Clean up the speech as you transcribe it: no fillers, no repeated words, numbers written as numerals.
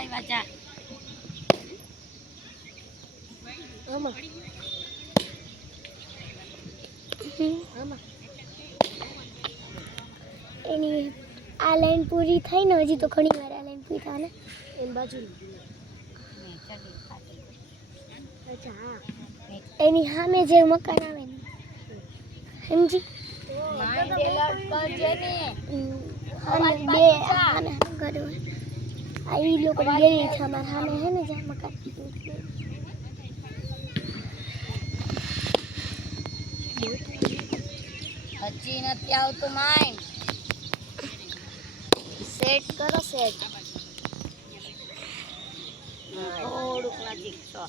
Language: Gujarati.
આવ્યા જા આમાં આમાં એની આ લાઈન પૂરી થઈ ને હજી તો ઘણી વાર આ લાઈન પૂરી થાય ને એની બાજુ અચ્છા હા એની સામે જે મકાન આવે ને સમજી માઇન્ડ એલર્ટ કરજે ને સામે બે સામે ઘર હોય આ ઈ લોકો ગેલી છે અમારા સામે હે ને જ્યાં મકાન હજી નથી આવતું માઇન્ડ સેટ કરો સેટ થોડુંક નજીક છો